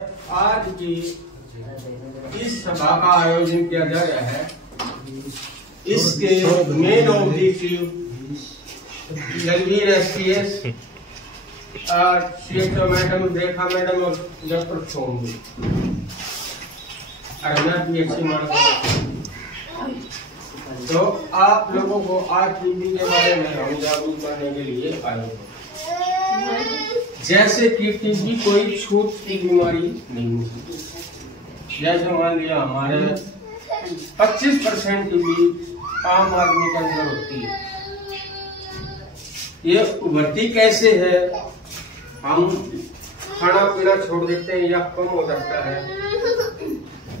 आज की इस सभा का आयोजन किया जा रहा है। इसके main objective Jalvir SPS CHO madam, Rekha madam और डॉक्टर सोमू तो आप लोगों को आज टीबी के बारे में हम जागरूक करने के लिए आए हैं। जैसे कि टीबी कोई छूट की बीमारी नहीं है। जैसे मान लिया हमारे 25% टीबी आम आदमी के अंदर होती है। ये उभरती कैसे है? हम खाना पीना छोड़ देते हैं या कम हो जाता है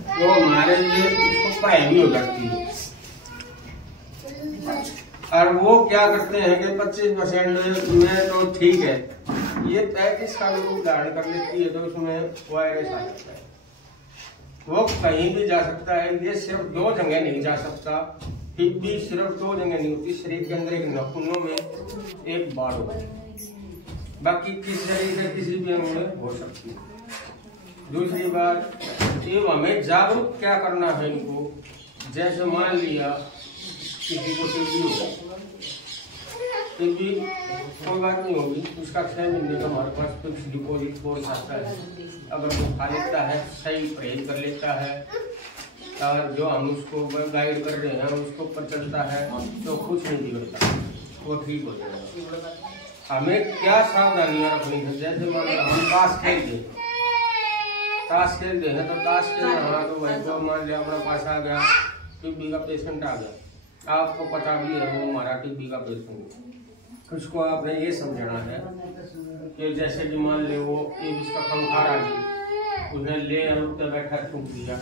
तो हमारे लिए इसको पढ़ाई भी हो जाती है। और वो क्या करते हैं कि 25% में तो ठीक है, ये 35 का रूप धारण कर लेती है तो उसमें वायरस आ जाता है। वो कहीं भी जा सकता है। ये सिर्फ 2 जगह नहीं जा सकता। टीबी सिर्फ 2 जगह नहीं होती, शरीर के अंदर एक नाखूनों में, एक बाड़ होती है। बाकी किस शरीर के किसी भी अंग में हो सकती है। दूसरी बात, ये हमें जागरूक क्या करना है इनको। जैसे मान लिया किसी को टीबी होगा, टीबी कोई बात नहीं होगी, उसका 6 महीने का हमारे पास फिक्स डिपॉजिट कोर्स आता है। अगर वो खा लेता है, सही परहेज कर लेता है और जो हम उसको गाइड कर रहे हैं उसको पर चलता है तो कुछ नहीं बिगड़ता, वो ठीक हो जाएगा। हमें क्या सावधानियां रखनी है? जैसे मान लो हम ताश खेलते हैं तो ताश खेल रहा तो भाई को मान लिया अपना पास आ गया, टीबी का पेशेंट आ गया, आपको पता भी है वो हमारा टीबी का पेशेंट है। उसको आपने ये समझाना है कि जैसे कि मान ले वो इसका खंखार आ गई, उसने ले उठते बैठा थूक दिया,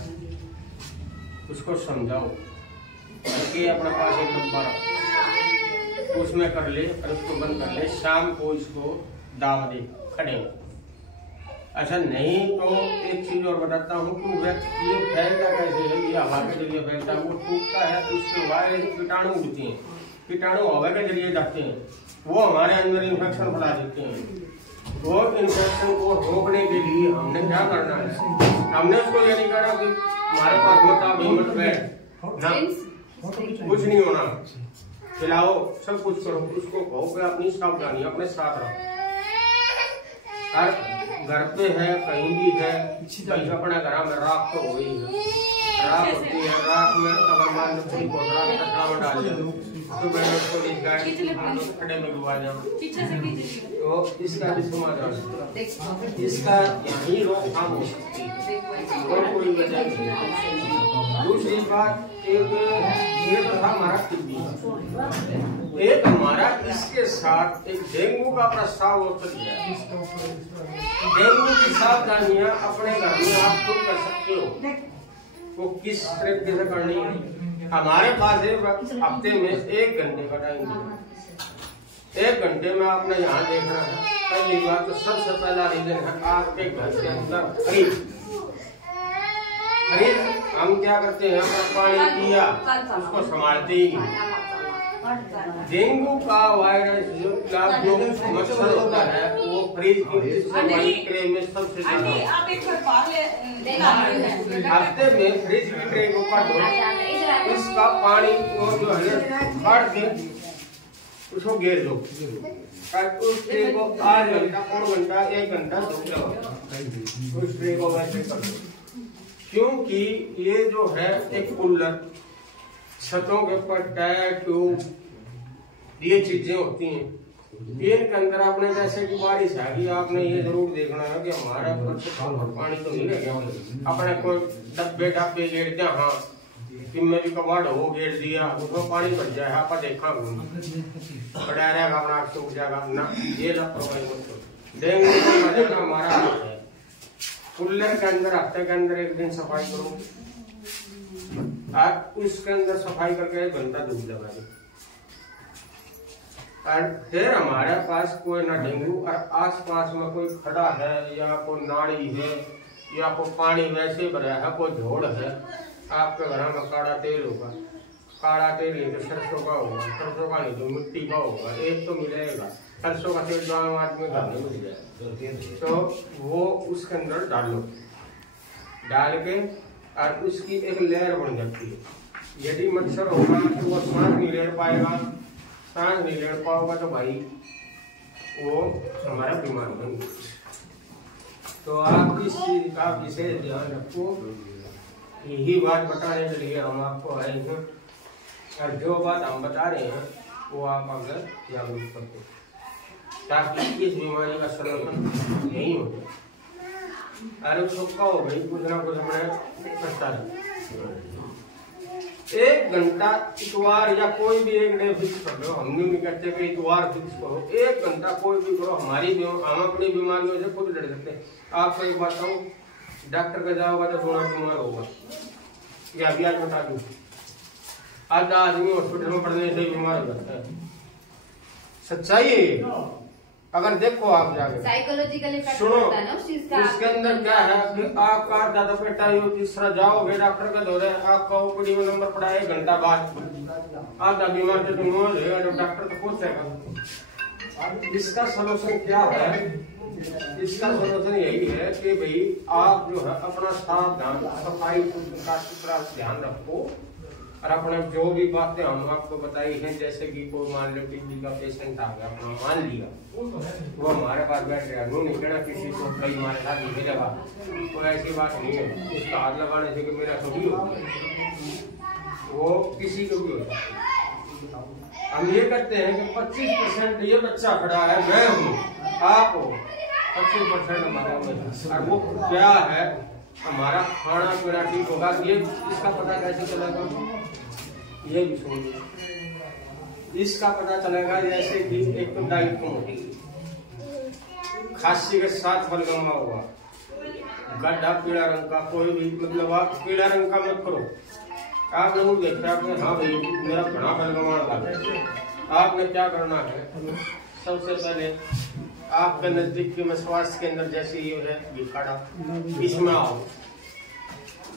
उसको समझाओ कि अपने पास एक डब्बा रखो, उसमें कर ले और उसको बंद कर ले। शाम को इसको दाव दे खड़े। अच्छा नहीं तो एक चीज और बताता हूँ कि ये फैलता कैसे है। ये हवा के जरिए फैलता है। वो टूटता है तो उसके वायरस कीटाणु उड़ते हैं, कीटाणु हवा के जरिए जाते हैं, वो हमारे अंदर इन्फेक्शन बढ़ा देते हैं। वो इन्फेक्शन को रोकने के लिए हमने क्या करना है? हमने उसको ये नहीं कहा कि हमारे पास मत बैठ ना, कुछ नहीं होना, खिलाओ, सब कुछ करो, उसको कहो कि अपनी सावधानी अपने साथ रखो। और घर पे है, कहीं भी है, कहीं अपने घर में राख तो हो गई है, राख होती है। राख में अगर मान लो थोड़ी बहुत राख कचरा में डाल दो तो मैंने उसको इस गाय खड़े में डुबा जाओ तो इसका भी समाधान, इसका यही रोकथाम हो सकती है और कोई वजह नहीं। दूसरी बात, एक ये तो था हमारा टीबी, एक हमारा इसके साथ एक डेंगू का प्रस्ताव हो सकता है। डेंगू की सावधानियां अपने घर में आप खुद कर सकते हो। वो किस तरीके से करनी है? हमारे पास हफ्ते में 1 घंटे का टाइम है। 1 घंटे में आपने यहाँ देखना है। पहली बात तो सबसे पहला रीजन है आपके घर के अंदर खरीद। हम क्या करते हैं? पानी पिया, उसको संभालते ही नहीं। डेंगू का वायरस जो मच्छर होता है वो फ्रिज की ट्रे में सबसे ज्यादा। हफ्ते में फ्रिज की ट्रे को काट दो, इसका पानी को जो है काट के उसको घेर दो, उस ट्रे को आधा घंटा, पौन घंटा, 1 घंटा धूप लगाओ, उस ट्रे को वैसे कर दो। क्योंकि ये जो है एक कूलर, छतों के ऊपर टायर, ट्यूब, ये चीजें होती हैं। इनके अंदर आपने जैसे कि बारिश आ गई, आपने ये जरूर देखना है कि हमारे पानी तो नहीं लगे। अपने कोई डब्बे डाब्बे गेर दिया, हाँ में भी कबाड़ हो गेर दिया, उसमें पानी भर जाए, आप देखा रहेगा अपना सूख जाएगा ना। ये लापरवाही मत करो। डेंगू का बचाना हमारा हाथ है। कूलर के अंदर हफ्ते के अंदर 1 दिन सफाई करो, आप उसके अंदर सफाई करके 1 घंटा धूप लगा दो, और फिर हमारे पास कोई ना डेंगू और आसपास में कोई खड़ा है या कोई नाड़ी है या कोई पानी वैसे भरा है, कोई ढोड़ है, आपके घर में काड़ा तेल होगा। काड़ा तेल नहीं तो सरसों का होगा, सरसों का नहीं तो मिट्टी का होगा, एक तो मिलेगा। सरसों का तेल जो आदमी घर में मिल जाए तो वो उसके अंदर डालो। डाल के और उसकी एक लेयर बन जाती है। यदि मच्छर होगा तो वो सांस नहीं ले पाएगा, सांस नहीं ले पाओगा तो भाई वो हमारा बीमार बनेगा। तो आप इस चीज का विशेष ध्यान रखो। यही बात बताने के लिए हम आपको आए हैं और जो बात हम बता रहे हैं वो आप अगर जागरूक करते ताकि इस बीमारी का सलूशन नहीं हो जाए। अरे उसको कहो भाई कुछ ना कुछ हमें करता है। 1 घंटा इतवार या कोई भी एक डे फिक्स कर लो। हम नहीं कहते कि इतवार फिक्स करो, 1 घंटा कोई भी करो। हम अपनी बीमारियों से खुद डर सकते हैं। आपको एक बात कहूँ, डॉक्टर का जाओगा तो थोड़ा बीमार होगा, या अभी आज बता दूं, आज आदमी हॉस्पिटल में पड़ने से बीमार हो जाता है। सच्चाई है ये। अगर देखो आप जाके साइकोलॉजिकली सुनो, इसके अंदर क्या है कि आपका ज्यादा पेटाई हो, तीसरा जाओगे डॉक्टर के दौरे, आपका ओपीडी में नंबर पड़ा है 1 घंटा बाद, आधा बीमार से तुम हो जाएगा, जब डॉक्टर तो पूछेगा। इसका सोल्यूशन क्या है? इसका सोल्यूशन यही है कि भाई आप जो है अपना सावधान सफाई का सुथरा ध्यान रखो और अपने जो भी बातें हम आपको बताई हैं, जैसे कि कोई मान लो टीबी का पेशेंट आ गया, अपना मान लिया, वो हमारे पास बैठ गया, नहीं कहना किसी को कई हमारे साथ मिलेगा, कोई ऐसी बात नहीं है। उसका हाथ लगाने से कि मेरा थोड़ी हो, वो किसी को भी हो सकता है। हम ये कहते हैं कि 25% ये बच्चा खड़ा है, मैं हूँ, आप हो, 25% हमारा में। और वो क्या है, हमारा खाना पीना ठीक होगा। ये इसका पता कैसे चलेगा? ये भी सुनिए। इसका पता चलेगा जैसे कि एक तो डाइट कम होगी, खांसी के साथ बलगमा होगा, गड्ढा पीला रंग का, कोई भी मतलब आप पीला रंग का मत करो। आप लोग देख रहे हैं हाँ भाई मेरा घना बलगमा लगा। आपने क्या करना है, सबसे पहले आपके नजदीक के स्वास्थ्य केंद्र जैसे ये है भिखाड़ा, इसमें आओ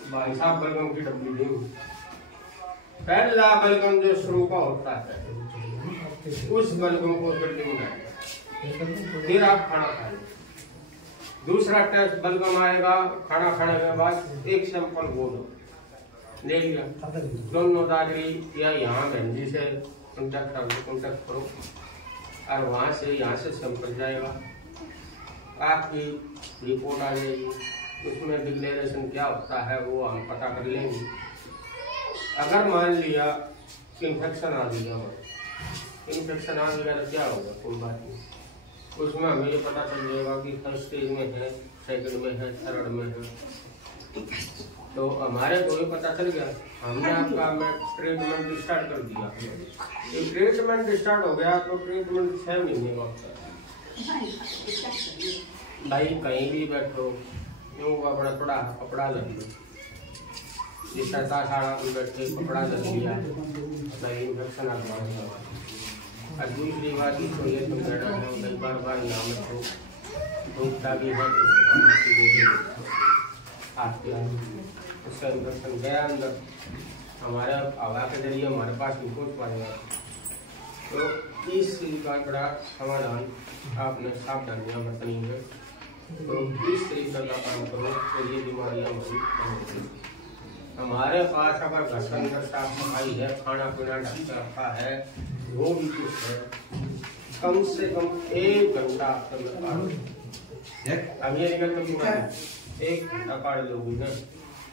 भाई साहब, बलगम की डब्बी देंगे। पहला बलगम जो शुरू का होता है उस बलगम को डब्बी में डालेगा, फिर आप खाना खाएंगे। दूसरा टेस्ट बलगम आएगा, खाना खाने के बाद एक सैंपल गोद ले लिया, दोनों दादरी या यहाँ बहनजी से कॉन्टेक्ट करो और वहाँ से यहाँ से सैंपल जाएगा, आपकी रिपोर्ट आ जाएगी। उसमें डिक्लेरेशन क्या होता है वो हम पता कर लेंगे। अगर मान लिया इन्फेक्शन आ गया, इन्फेक्शन आ गया तो क्या होगा, कोई बात नहीं। उसमें हमें ये पता चल जाएगा कि फर्स्ट स्टेज में है, सेकंड में है, थर्ड में है। तो हमारे को ये पता चल गया, हमने आपका ट्रीटमेंट स्टार्ट कर दिया। ये ट्रीटमेंट स्टार्ट हो गया तो ट्रीटमेंट 6 महीने का होता है। भाई कहीं भी बैठो, यूँ अपना थोड़ा कपड़ा लग लो, जिस साड़ा में बैठे कपड़ा लग लिया, भाई इन्फेक्शन आ गया। और दूसरी बात इसको ये समझाना है, बार बार यहाँ मत हो, धूपता भी है आपके उसका इन्फेक्शन गया अंदर, हमारा हवा के जरिए हमारे पास नहीं पहुँच पाएगा। तो इस चीज का बड़ा समाधान आपने सावधानियाँ बरतनी है। तो इस तरीके का काम करो तो ये बीमारियाँ हमारी। हमारे पास अगर घर के अंदर साफ सफाई है, खाना पीना ढंग रखा है, वो भी कुछ है, कम से कम 1 घंटा अमेरिकन में बीमारी 1 घंटा काट लोगी ना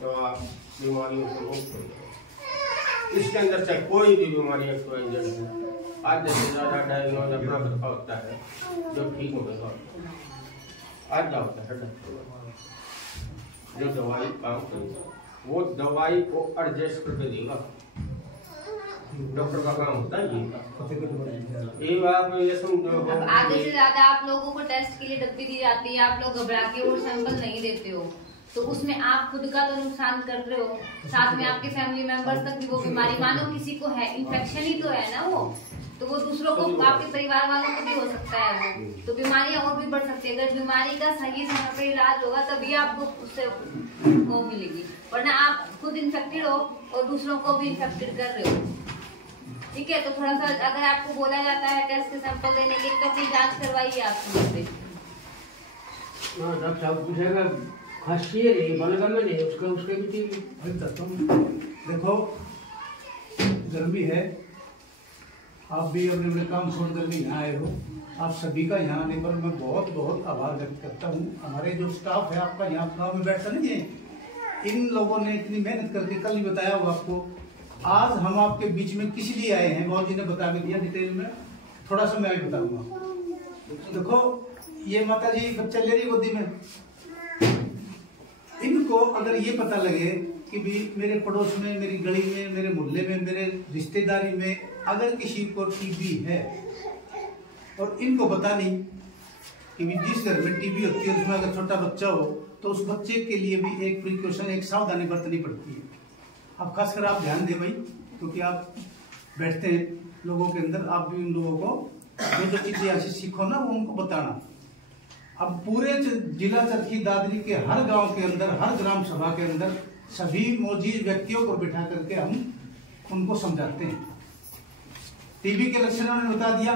तो आप बीमारियों से मुक्त हो जाओगे। इसके अंदर चाहे कोई भी बीमारी है, आज से ज्यादा डायग्नोज अपना रखा होता है जो ठीक होगा, आज होता है जो दवाई काम करेगा वो दवाई को एडजस्ट करके देगा। डॉक्टर का काम होता है ये बात में ये समझो। आधे से ज्यादा आप लोगों को टेस्ट के लिए डब्बी दी जाती है, आप लोग घबरा के वो सैंपल नहीं देते हो, तो उसमें आप खुद का तो नुकसान कर रहे हो, साथ में आपके फैमिली मेंबर्स तक भी वो बीमारी, मानो किसी को है, इन्फेक्शन ही तो है ना वो, तो वो दूसरों को, आपके परिवार वालों को भी हो सकता है वो, तो बीमारियां और भी बढ़ सकती है। अगर बीमारी का सही समय पर इलाज होगा तभी आपको उससे वो मिलेगी, वरना आप खुद इन्फेक्टेड हो और दूसरों को भी इन्फेक्टेड कर रहे हो। ठीक है, तो थोड़ा सा अगर आपको बोला जाता है टेस्ट के सैंपल देने के, तो अपनी जांच करवाइए आप। डॉक्टर साहब पूछेगा खासियत है बलगम में नहीं उसका उसके भी टीवी देखो गर्मी है, आप भी अपने अपने काम छोड़ कर के यहाँ आए हो। आप सभी का यहाँ आने पर मैं बहुत बहुत आभार व्यक्त करता हूँ। हमारे जो स्टाफ है आपका यहाँ गाँव में बैठता नहीं है, इन लोगों ने इतनी मेहनत करके, कल ही बताया होगा आपको, आज हम आपके बीच में किस लिए आए हैं मौल जी ने बता के दिया डिटेल में, थोड़ा सा मैं भी बताऊंगा। देखो ये माता जी बच्चा ले रही गोदी में, इनको अगर ये पता लगे कि भी मेरे पड़ोस में, मेरी गली में, मेरे मोहल्ले में, मेरे रिश्तेदारी में अगर किसी को टीबी है और इनको पता नहीं कि भी जिस घर में टीबी होती है उसमें अगर छोटा बच्चा हो तो उस बच्चे के लिए भी एक प्रिकॉशन, एक सावधानी बरतनी पड़ती है। अब खासकर आप ध्यान दें भाई, क्योंकि आप बैठते हैं लोगों के अंदर, आप भी उन लोगों को जो चीजें यहाँ से सीखो ना वो उनको बताना। अब पूरे जिला चरखी दादरी के हर गांव के अंदर, हर ग्राम सभा के अंदर सभी मौजूद व्यक्तियों को बिठा करके हम उनको समझाते हैं। टीबी के लक्षण उन्होंने बता दिया,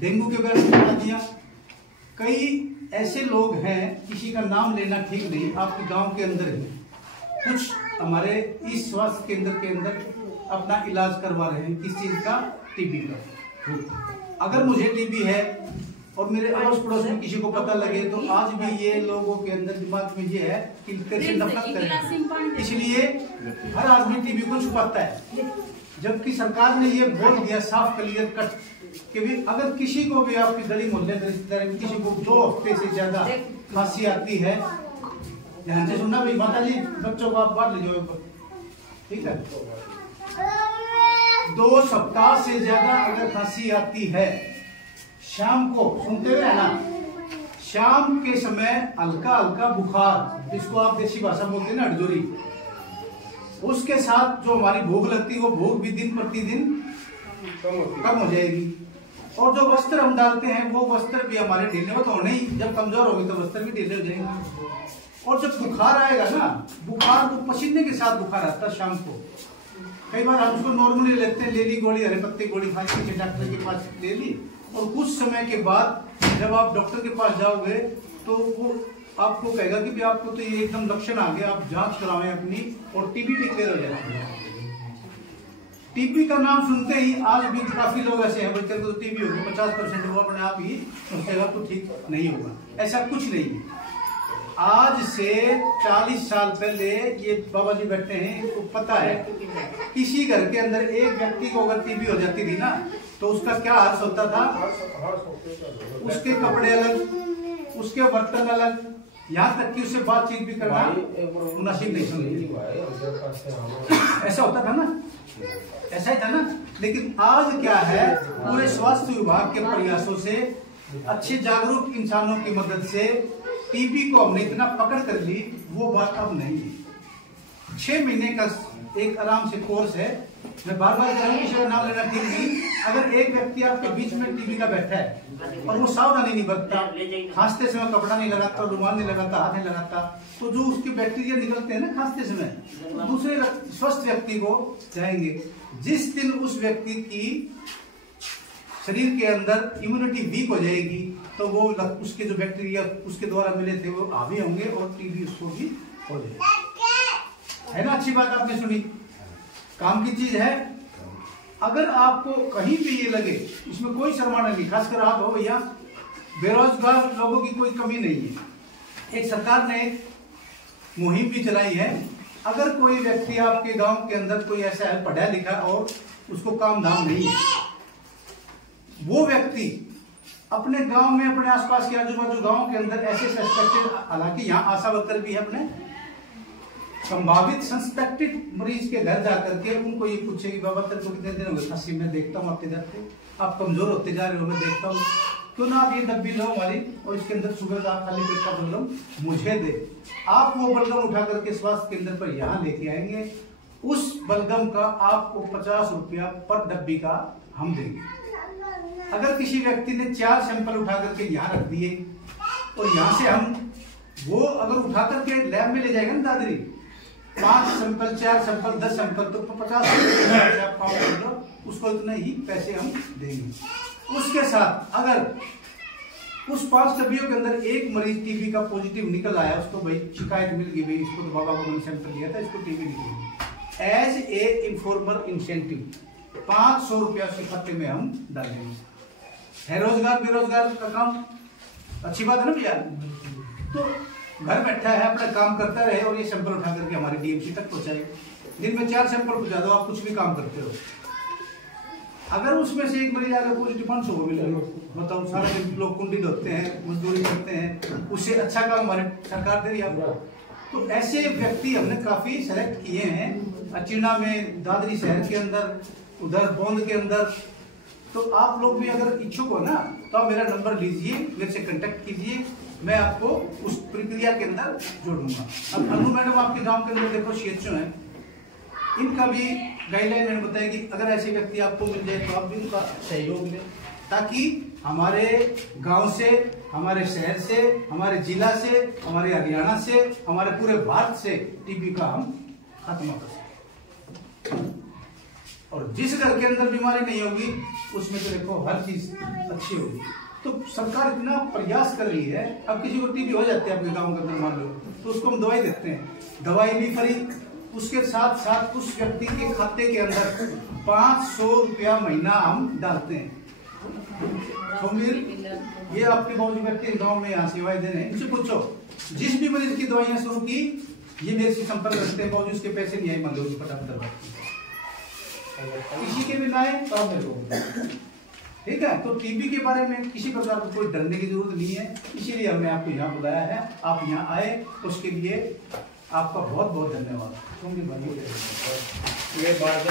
डेंगू के बारे में बता दिया। कई ऐसे लोग हैं, किसी का नाम लेना ठीक नहीं, आपके गांव के अंदर है, कुछ हमारे इस स्वास्थ्य केंद्र के अंदर अपना इलाज करवा रहे हैं, किस चीज का, टीबी का। अगर मुझे टीबी है और मेरे अड़ोस पड़ोस में किसी को पता लगे तो आज भी ये लोगों के अंदर दिमाग में ये है कि कैसे नफरत करें, इसलिए हर आदमी टीबी को छुपाता है। जबकि सरकार ने ये बोल दिया साफ क्लियर कट कि भी अगर किसी को भी आपकी गली मोहल्ले रिश्तेदारी में किसी को 2 हफ्ते से ज्यादा खांसी आती है, ध्यान से सुनना भाई माता जी, बच्चों को आप बाहर ले जाओ, ठीक है। 2 सप्ताह से ज्यादा अगर खांसी आती है, शाम को, सुनते हुए ना, शाम के समय हल्का हल्का बुखार, जिसको आप देसी भाषा बोलते हैं ना अड़जोरी, उसके साथ जो हमारी भूख लगती है वो भूख भी दिन प्रतिदिन कम हो जाएगी। और जो वस्त्र हम डालते हैं वो वस्त्र भी हमारे ढीले तो होने ही, जब कमजोर होगी तो वस्त्र भी ढीले हो जाएंगे। और जब बुखार आएगा ना, बुखार तो पसीने के साथ बुखार आता है शाम को। कई बार हम उसको नॉर्मली लेते हैं, ले ली गोली, हरे पत्ते गोली खाई के डॉक्टर के पास ले ली, और कुछ समय के बाद जब आप डॉक्टर के पास जाओगे तो वो आपको कहेगा कि भी आपको तो ये एकदम लक्षण आ गया, आप जांच कराएं अपनी, और टीबी डिक्लेयर हो जाएगा। टीबी का नाम सुनते ही आज भी काफी लोग ऐसे हैं, बच्चे को तो टीबी होगी, 50% वो अपने आप ही सोचेगा तो ठीक नहीं होगा। ऐसा कुछ नहीं है। आज से 40 साल पहले ये बाबा जी बैठे हैं, इनको पता है किसी घर के अंदर एक व्यक्ति को अगर टीबी हो जाती थी ना तो उसका क्या हाल होता था, उसके कपड़े अलग, उसके बर्तन अलग, यहाँ तक कि उससे बातचीत भी करना मुनासिब नहीं समझती। ऐसा होता था ना, ऐसा ही था ना। लेकिन आज क्या है, पूरे स्वास्थ्य विभाग के प्रयासों से, अच्छे जागरूक इंसानों की मदद से टीबी को हमने इतना पकड़ कर ली, वो बात अब नहीं है। 6 महीने का एक आराम से कोर्स है। मैं बार बार किसी का नाम लेना ठीक नहीं। अगर एक व्यक्ति आपके बीच में टीबी का बैठा है और वो सावधानी नहीं बरतता, खांसते समय कपड़ा नहीं लगाता, रुमाल नहीं लगाता, हाथ नहीं लगाता, तो जो उसके बैक्टीरिया निकलते हैं ना खांसते समय, दूसरे स्वस्थ व्यक्ति को जाएंगे। जिस दिन उस व्यक्ति की शरीर के अंदर इम्यूनिटी वीक हो जाएगी तो वो उसके जो बैक्टीरिया उसके द्वारा मिले थे वो हावी होंगे और टीबी उसको भी हो जाएगी। है ना, अच्छी बात आपने सुनी, काम की चीज है। अगर आपको कहीं भी ये लगे, इसमें कोई शर्माना नहीं, खासकर आप हो भैया, बेरोजगार लोगों की कोई कमी नहीं है। एक सरकार ने एक मुहिम भी चलाई है। अगर कोई व्यक्ति आपके गांव के अंदर कोई ऐसा है पढ़ा लिखा और उसको काम धाम नहीं है, वो व्यक्ति अपने गांव में, अपने आसपास के आजू बाजू गांव के अंदर ऐसे सस्पेक्टेड, हालांकि यहाँ आशा वर्कर भी है, अपने संभावित सस्पेक्टेड मरीज के घर जाकर के उनको ये पूछे कि बाबा तेरे को कितने दिन हो गए खांसी, मैं देखता हूँ आते जाते आप कमजोर होते जा रहे हो, मैं देखता हूँ, क्यों ना आप ये डब्बी लो हमारी और इसके अंदर सुबह का खाली पेट का बलगम मुझे दे। आप वो बलगम उठा करके स्वास्थ्य केंद्र पर यहाँ लेके आएंगे, उस बलगम का आपको 50 रुपया पर डब्बी का हम देंगे। अगर किसी व्यक्ति ने 4 सैंपल उठा करके यहाँ रख दिए और यहाँ से हम वो अगर उठा करके लैब में ले जाएगा ना दादरी, 5 सैंपल, 4 सैंपल, 10 सैंपल, तो 50 रुपये आप काउंट कर लो, उसको इतने ही पैसे हम देंगे। उसके साथ अगर उस 5 डब्बियों के अंदर एक मरीज टीबी का पॉजिटिव निकल आया, उसको भाई शिकायत मिल गई, भाई इसको तो बाबा को मैंने सैंपल लिया था, इसको टीबी निकली। एज ए इन्फॉर्मर इंसेंटिव 500 रुपया उसके खाते में हम डालेंगे। है रोजगार बेरोजगार का काम, अच्छी बात है ना भैया। तो घर बैठा है, अपना काम करता रहे और ये सैंपल उठा करके हमारे डीएमसी तक पहुंचाए। दिन में 4 सैंपल पहुंचा दो, आप कुछ भी काम करते हो। अगर उसमें से एक मरीज आगे पॉजिटिव 500 को मिले, बताओ, सारे दिन लोग कुंडी धोते हैं, मजदूरी करते हैं, उससे अच्छा काम हमारे सरकार दे रही है आपको। तो ऐसे व्यक्ति हमने काफी सेलेक्ट किए हैं, अचीना में, दादरी शहर के अंदर, उधर बोंद के अंदर। तो आप लोग भी अगर इच्छुक हो ना, तो आप मेरा नंबर लीजिए, मेरे से कांटेक्ट कीजिए, मैं आपको उस प्रक्रिया के अंदर जोड़ूंगा। अब अनु मैडम आपके गांव के अंदर देखो CHO है, इनका भी गाइडलाइन मैंने बताया कि अगर ऐसे व्यक्ति आपको मिल जाए तो आप भी उनका सहयोग लें, ताकि हमारे गांव से, हमारे शहर से, हमारे जिला से, हमारे हरियाणा से, हमारे पूरे भारत से टीबी का हम खात्मा कर सकें। और जिस घर के अंदर बीमारी नहीं होगी उसमें तो देखो हर चीज अच्छी होगी। तो सरकार इतना प्रयास कर रही है। अब किसी को टीबी हो जाती है आपके गांव के अंदर मान लो, तो उसको हम दवाई देते हैं, दवाई भी फ्री, उसके साथ साथ उस व्यक्ति के खाते के अंदर 500 रुपया महीना हम डालते हैं। तो ये आपके बाबू व्यक्ति गांव में यहाँ सेवाएं दे रहे हैं, इनसे पूछो, जिस भी मरीज की दवाइयां शुरू की, ये मेरे से संपर्क रखते हैं, बाबू उसके पैसे नहीं आए, मान लो फटाफट किसी के भी ना आए तो आप मेरे को, ठीक है। तो टीबी के बारे में किसी प्रकार को कोई डरने की जरूरत नहीं है, इसीलिए हमने आपको यहाँ बुलाया है, आप यहाँ आए, उसके लिए आपका बहुत बहुत धन्यवाद। ये बात